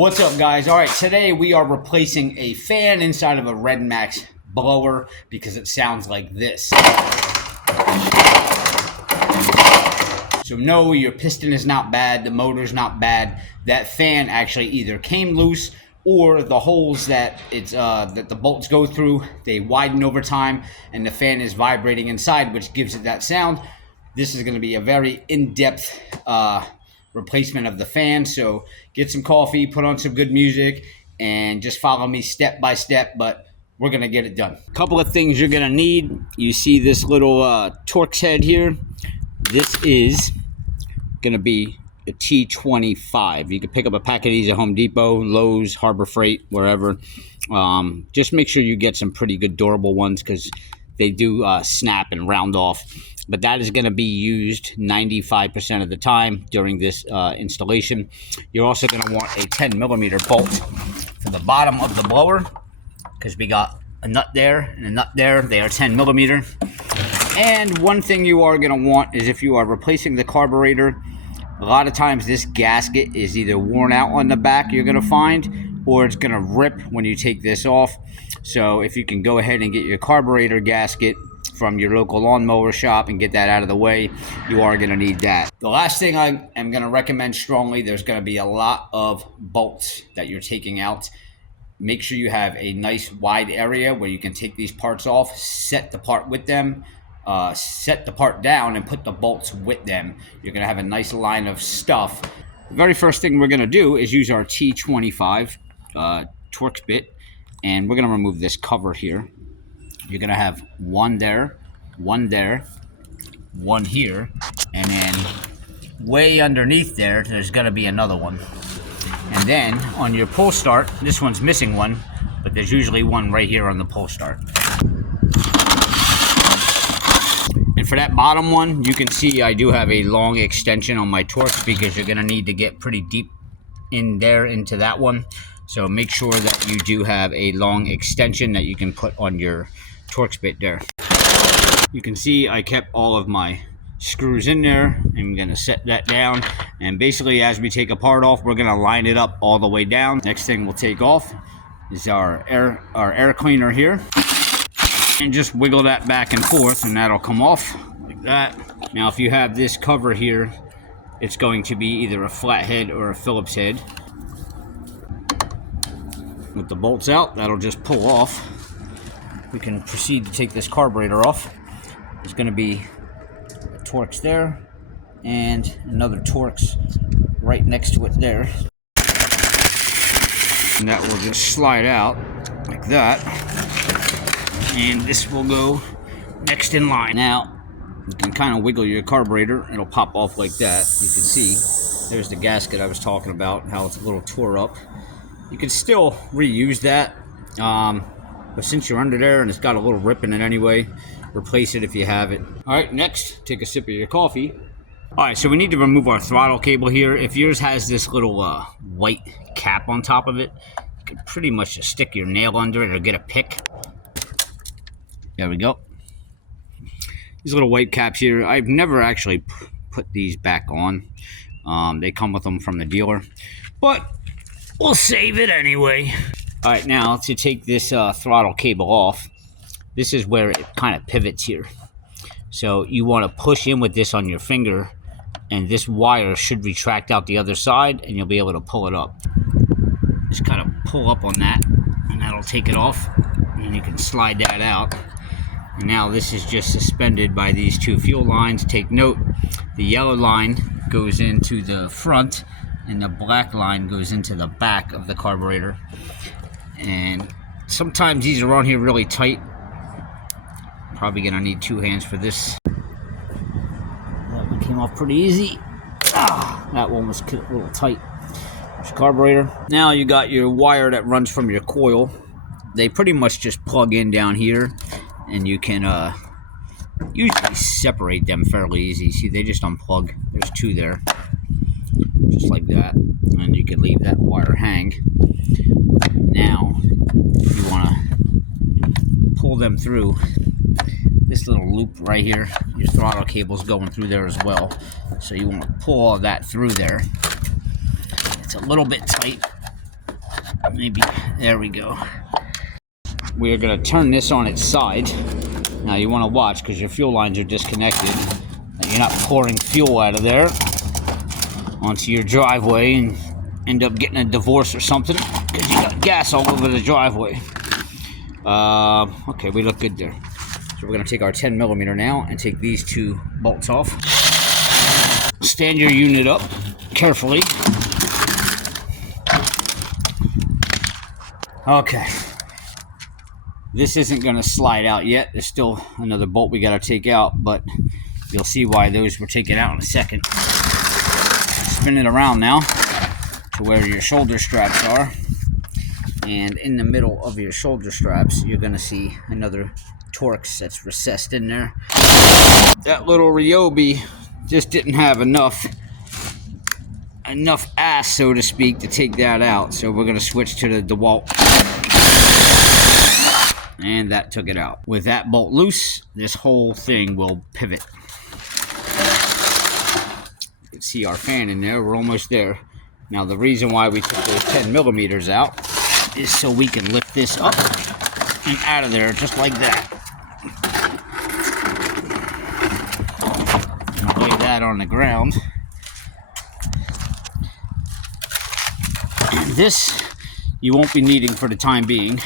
What's up, guys? All right, today we are replacing a fan inside of a Redmax blower because it sounds like this. So no, your piston is not bad, the motor's not bad. That fan actually either came loose or the holes that the bolts go through, they widen over time and the fan is vibrating inside, which gives it that sound. This is going to be a very in-depth replacement of the fan. So get some coffee, put on some good music, and just follow me step by step, but we're going to get it done. A couple of things you're going to need. You see this little Torx head here. This is going to be a T25. You can pick up a pack of these at Home Depot, Lowe's, Harbor Freight, wherever. Just make sure you get some pretty good durable ones because they do snap and round off. But that is going to be used 95% of the time during this installation. You're also going to want a 10 millimeter bolt for the bottom of the blower because we got a nut there and a nut there. They are 10 millimeter. And one thing you are going to want is if you are replacing the carburetor, a lot of times this gasket is either worn out on the back, you're going to find, or it's going to rip when you take this off. So if you can go ahead and get your carburetor gasket from your local lawnmower shop and get that out of the way, you are going to need that. The last thing I am going to recommend strongly, there's going to be a lot of bolts that you're taking out. Make sure you have a nice wide area where you can take these parts off, set the part with them, set the part down and put the bolts with them. You're going to have a nice line of stuff. The very first thing we're going to do is use our T25 Torx bit, and we're going to remove this cover here. You're going to have one there, one here, and then way underneath there, there's going to be another one. And then on your pull start, this one's missing one, but there's usually one right here on the pull start. And for that bottom one, you can see I do have a long extension on my Torx because you're going to need to get pretty deep in there into that one. So make sure that you do have a long extension that you can put on your Torx bit there. You can see I kept all of my screws in there. I'm going to set that down, and basically as we take a part off, we're going to line it up all the way down. Next thing we'll take off is our air cleaner here, and just wiggle that back and forth and that'll come off like that. Now if you have this cover here, it's going to be either a flat head or a Phillips head. With the bolts out, that'll just pull off. We can proceed to take this carburetor off. There's going to be a Torx there and another Torx right next to it there. And that will just slide out like that. And this will go next in line. Now, you can kind of wiggle your carburetor. It'll pop off like that. You can see there's the gasket I was talking about, how it's a little tore up. You can still reuse that. But since you're under there and it's got a little rip in it anyway, replace it if you have it. All right, next, take a sip of your coffee. All right, so we need to remove our throttle cable here. If yours has this little white cap on top of it, you can pretty much just stick your nail under it or get a pick. There we go. These little white caps here, I've never actually put these back on. They come with them from the dealer, but we'll save it anyway. All right, now to take this throttle cable off, this is where it kind of pivots here. So you want to push in with this on your finger, and this wire should retract out the other side, and you'll be able to pull it up. Just kind of pull up on that, and that'll take it off, and you can slide that out. And now this is just suspended by these two fuel lines. Take note, the yellow line goes into the front, and the black line goes into the back of the carburetor. And sometimes these are on here really tight. Probably gonna need two hands for this. That one came off pretty easy. That one was a little tight. There's your carburetor. Now you got your wire that runs from your coil. They pretty much just plug in down here, and you can usually separate them fairly easy. See, they just unplug. There's two there, just like that, and you can leave that wire hang. Now you want to pull them through this little loop right here. Your throttle cable's going through there as well, so you want to pull all that through there. It's a little bit tight, Maybe, there we go. We're gonna turn this on its side. Now you wanna watch because your fuel lines are disconnected. You're not pouring fuel out of there onto your driveway and end up getting a divorce or something because you got gas all over the driveway. Okay, we look good there. So we're gonna take our 10mm now and take these two bolts off. Stand your unit up carefully. Okay. This isn't gonna slide out yet. There's still another bolt we gotta take out, but you'll see why those were taken out in a second. Spin it around now to where your shoulder straps are. And in the middle of your shoulder straps, you're gonna see another Torx that's recessed in there. That little Ryobi just didn't have enough ass, so to speak, to take that out. So we're gonna switch to the DeWalt. And that took it out. With that bolt loose, this whole thing will pivot. You can see our fan in there. We're almost there. Now the reason why we took those 10mm out is so we can lift this up and out of there just like that. And lay that on the ground. And this you won't be needing for the time being.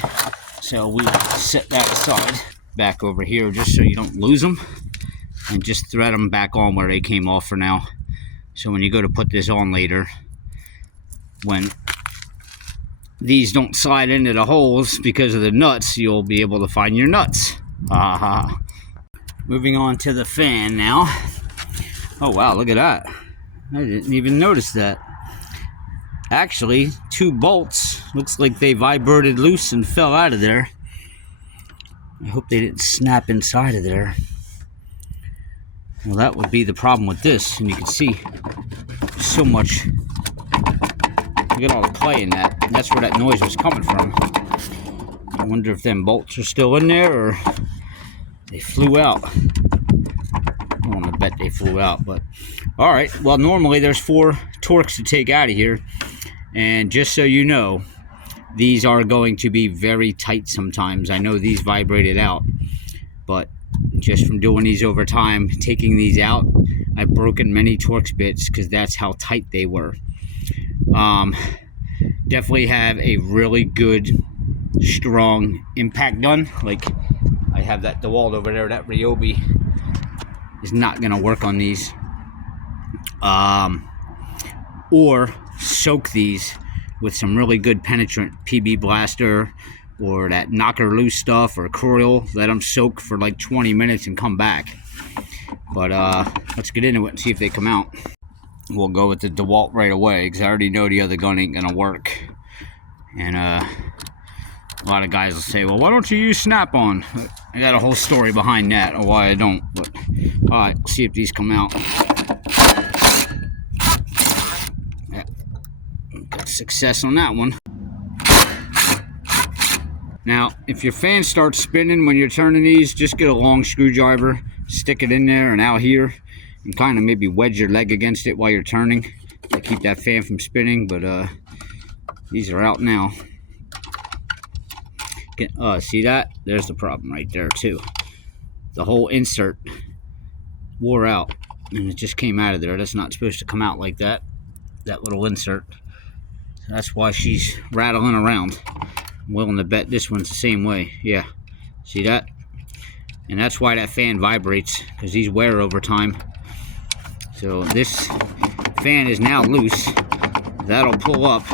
So we will set that aside back over here just so you don't lose them, and just thread them back on where they came off for now. So when you go to put this on later, when these don't slide into the holes because of the nuts, you'll be able to find your nuts. Aha. Moving on to the fan now. Oh wow, look at that. I didn't even notice that. Actually, two bolts, looks like they vibrated loose and fell out of there. I hope they didn't snap inside of there. Well, that would be the problem with this, and you can see so much. Look at all the play in that. And that's where that noise was coming from. I wonder if them bolts are still in there or they flew out. I don't want to bet they flew out, but all right. Well, normally there's 4 Torx to take out of here. And just so you know, these are going to be very tight sometimes. I know these vibrated out, but just from doing these over time, taking these out, I've broken many Torx bits because that's how tight they were. Definitely have a really good, strong impact gun. Like I have that DeWalt over there, that Ryobi is not going to work on these. Or soak these with some really good penetrant PB Blaster or that knocker loose stuff or coil. Let them soak for like 20 minutes and come back. But let's get into it and see if they come out. We'll go with the DeWalt right away because I already know the other gun ain't gonna work. And a lot of guys will say, well, why don't you use Snap-on? I got a whole story behind that or why I don't. But all right, see if these come out. Got success on that one. Now, if your fan starts spinning when you're turning these, just get a long screwdriver, stick it in there and out here, and kind of maybe wedge your leg against it while you're turning to keep that fan from spinning. But these are out now. See that? There's the problem right there too. The whole insert wore out and it just came out of there. That's not supposed to come out like that. That little insert. That's why she's rattling around. I'm willing to bet this one's the same way. Yeah, see that? And that's why that fan vibrates, because these wear over time. So this fan is now loose. That'll pull up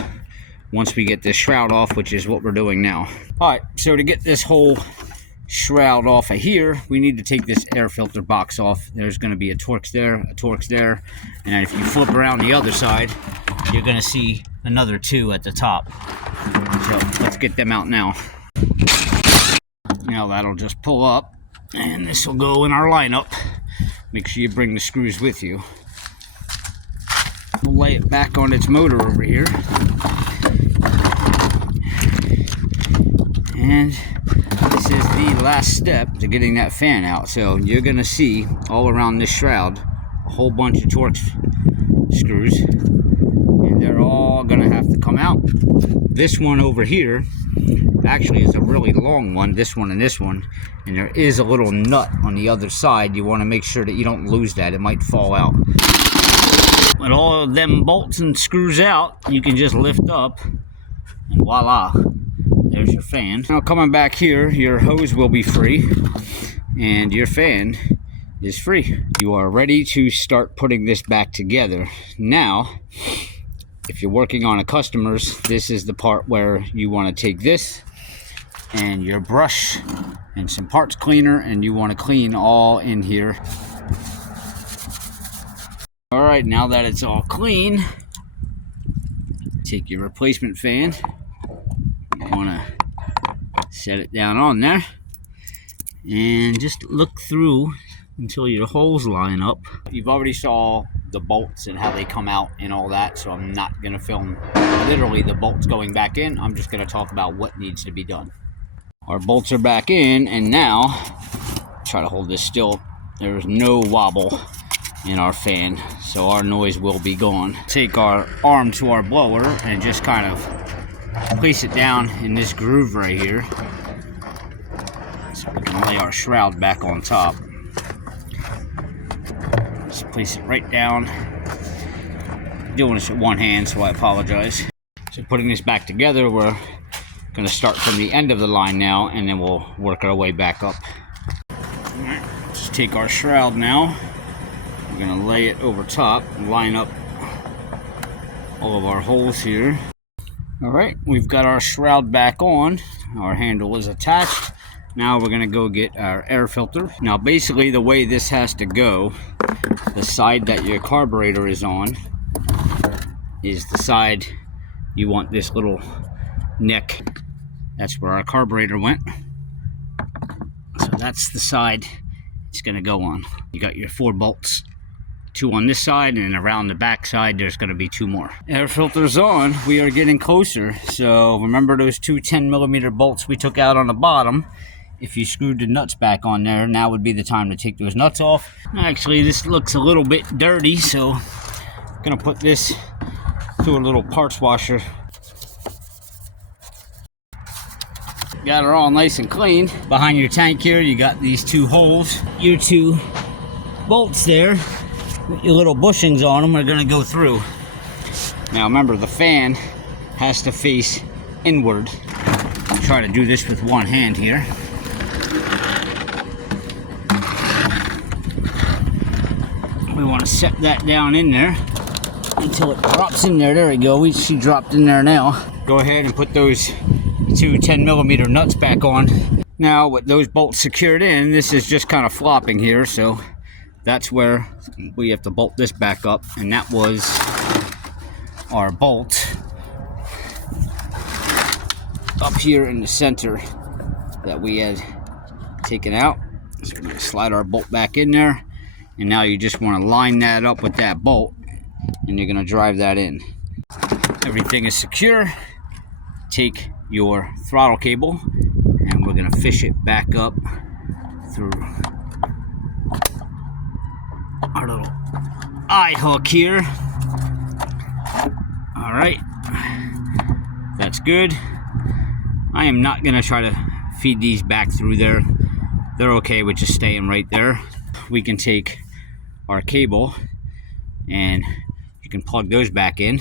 once we get this shroud off, which is what we're doing now. All right, so to get this whole shroud off of here, we need to take this air filter box off. There's going to be a Torx there, and then if you flip around the other side, you're going to see another 2 at the top. So let's get them out now. Now that'll just pull up, and this will go in our lineup. Make sure you bring the screws with you. We'll lay it back on its motor over here. And this is the last step to getting that fan out. So you're going to see all around this shroud a whole bunch of Torx screws. And they're all gonna have to come out. This one over here actually is a really long one, this one and this one, and there is a little nut on the other side. You want to make sure that you don't lose that, it might fall out. With all of them bolts and screws out, you can just lift up and voila, there's your fan. Now coming back here, your hose will be free and your fan is free. You are ready to start putting this back together. Now, if you're working on a customer's, this is the part where you want to take this and your brush and some parts cleaner, and you want to clean all in here. All right, now that it's all clean, take your replacement fan. You want to set it down on there and just look through until your holes line up. You've already saw the bolts and how they come out and all that, so I'm not going to film literally the bolts going back in. I'm just going to talk about what needs to be done. Our bolts are back in, and now try to hold this still. There's no wobble in our fan, so our noise will be gone. Take our arm to our blower and just kind of place it down in this groove right here, so we can lay our shroud back on top. Just place it right down. I'm doing this with one hand, so I apologize. So putting this back together, we're going to start from the end of the line now, and then we'll work our way back up. Alright, just take our shroud now. We're going to lay it over top and line up all of our holes here. Alright, we've got our shroud back on. Our handle is attached. Now we're going to go get our air filter. Now basically the way this has to go, the side that your carburetor is on is the side you want this little neck. That's where our carburetor went. So that's the side it's going to go on. You got your 4 bolts, 2 on this side, and around the back side there's going to be 2 more. Air filter's on. We are getting closer. So remember those 2 10mm bolts we took out on the bottom? If you screwed the nuts back on there, now would be the time to take those nuts off. Actually, this looks a little bit dirty, so I'm going to put this through a little parts washer. Got her all nice and clean. Behind your tank here, you got these 2 holes. Your 2 bolts there, with your little bushings on them, are going to go through. Now remember, the fan has to face inward. I'll try to do this with one hand here. We want to set that down in there until it drops in there. There we go. She dropped in there now. Go ahead and put those 2 10mm nuts back on. Now with those bolts secured in, this is just kind of flopping here, so that's where we have to bolt this back up, and that was our bolt up here in the center that we had taken out. So we're going to slide our bolt back in there, and now you just want to line that up with that bolt, and you're going to drive that in. Everything is secure. Take your throttle cable, and we're going to fish it back up through our little eye hook here. All right, that's good. I am not going to try to feed these back through there. They're okay with just staying right there. We can take our cable and you can plug those back in,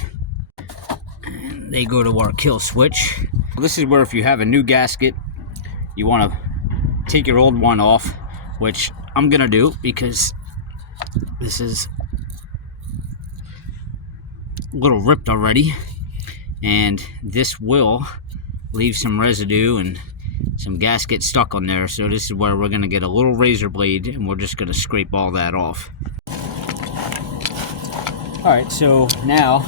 and they go to our kill switch. This is where, if you have a new gasket, you want to take your old one off, which I'm gonna do because this is a little ripped already, and this will leave some residue and some gasket stuck on there. So this is where we're going to get a little razor blade, and we're just going to scrape all that off. Alright, so now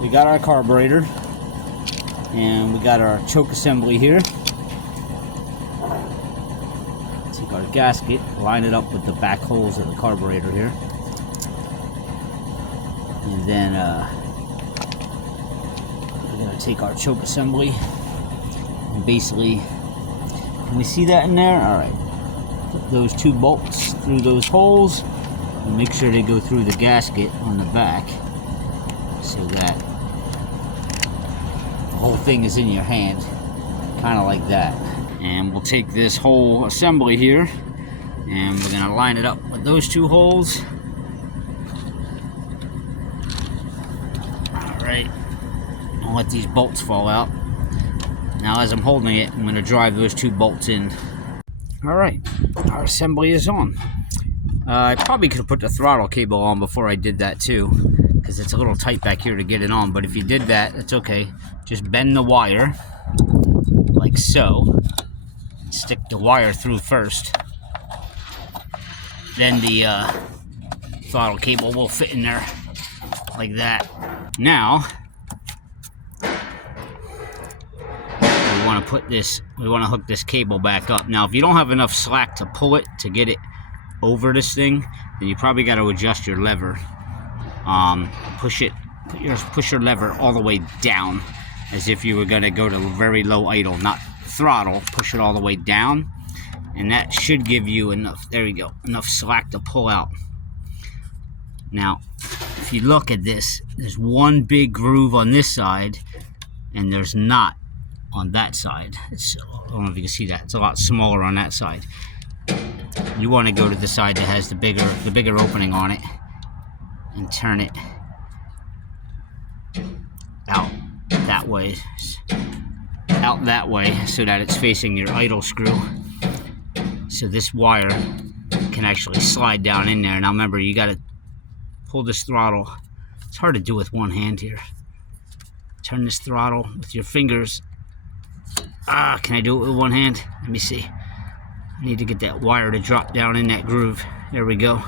we got our carburetor and we got our choke assembly here. Take our gasket, line it up with the back holes of the carburetor here, and then we're going to take our choke assembly and basically, can we see that in there? Alright, put those 2 bolts through those holes and make sure they go through the gasket on the back so that whole thing is in your hand, kind of like that. And we'll take this whole assembly here, and we're gonna line it up with those two holes. All right, I'll let these bolts fall out. Now as I'm holding it, I'm gonna drive those two bolts in. All right, our assembly is on. I probably could have put the throttle cable on before I did that too, because it's a little tight back here to get it on, but if you did that, it's okay. Just bend the wire, like so. Stick the wire through first. Then the throttle cable will fit in there, like that. Now, we want to hook this cable back up. Now, if you don't have enough slack to pull it, to get it over this thing, then you probably got to adjust your lever. Push your lever all the way down, as if you were going to go to very low idle, not throttle. Push it all the way down, and that should give you enough, there you go, enough slack to pull out. Now, if you look at this, there's one big groove on this side, and there's not on that side. I don't know if you can see that. It's a lot smaller on that side. You want to go to the side that has the bigger opening on it, and turn it out that way, so that it's facing your idle screw. So this wire can actually slide down in there. Now remember, you got to pull this throttle. It's hard to do with one hand here. Turn this throttle with your fingers. Can I do it with one hand? Let me see. I need to get that wire to drop down in that groove. There we go.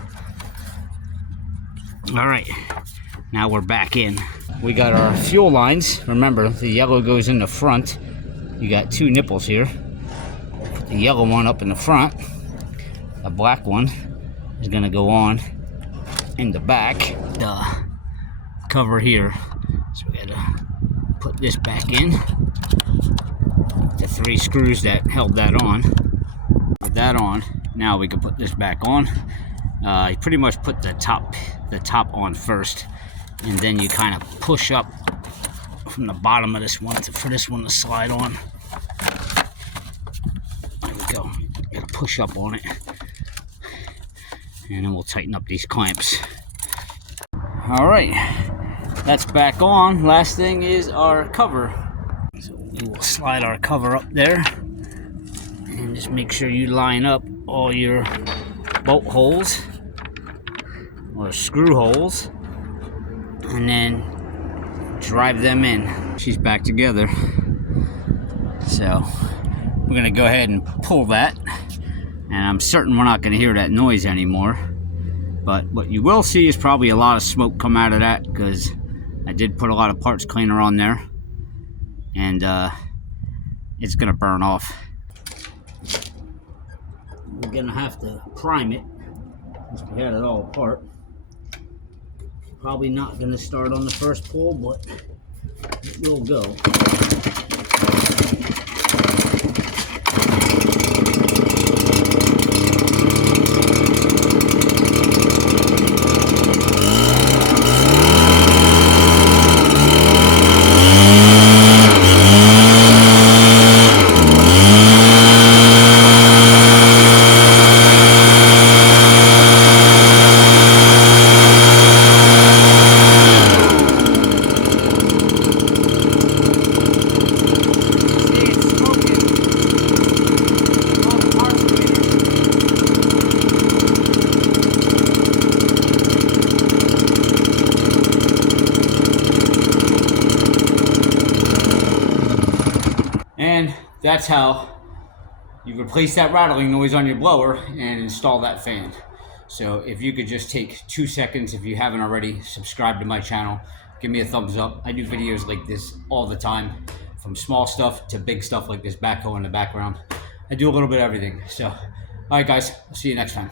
All right, now we're back in. We got our fuel lines. Remember, the yellow goes in the front. You got two nipples here. Put the yellow one up in the front. The black one is gonna go on in the back. The cover here. So we gotta put this back in. The three screws that held that on. Put that on. Now we can put this back on. You pretty much put the top on first, and then you kind of push up from the bottom of this one for this one to slide on. There we go. You gotta push up on it, and then we'll tighten up these clamps. All right, that's back on. Last thing is our cover. So we will slide our cover up there, and just make sure you line up all your bolt holes or screw holes, and then drive them in. She's back together, so we're gonna go ahead and pull that, and I'm certain we're not gonna hear that noise anymore. But what you will see is probably a lot of smoke come out of that, because I did put a lot of parts cleaner on there, and it's gonna burn off. We're gonna have to prime it, since we had it all apart. Probably not gonna start on the first pull, but it will go. And that's how you replace that rattling noise on your blower and install that fan. So if you could just take 2 seconds, if you haven't already, subscribe to my channel, give me a thumbs up. I do videos like this all the time, from small stuff to big stuff like this backhoe in the background. I do a little bit of everything. So, all right guys, I'll see you next time.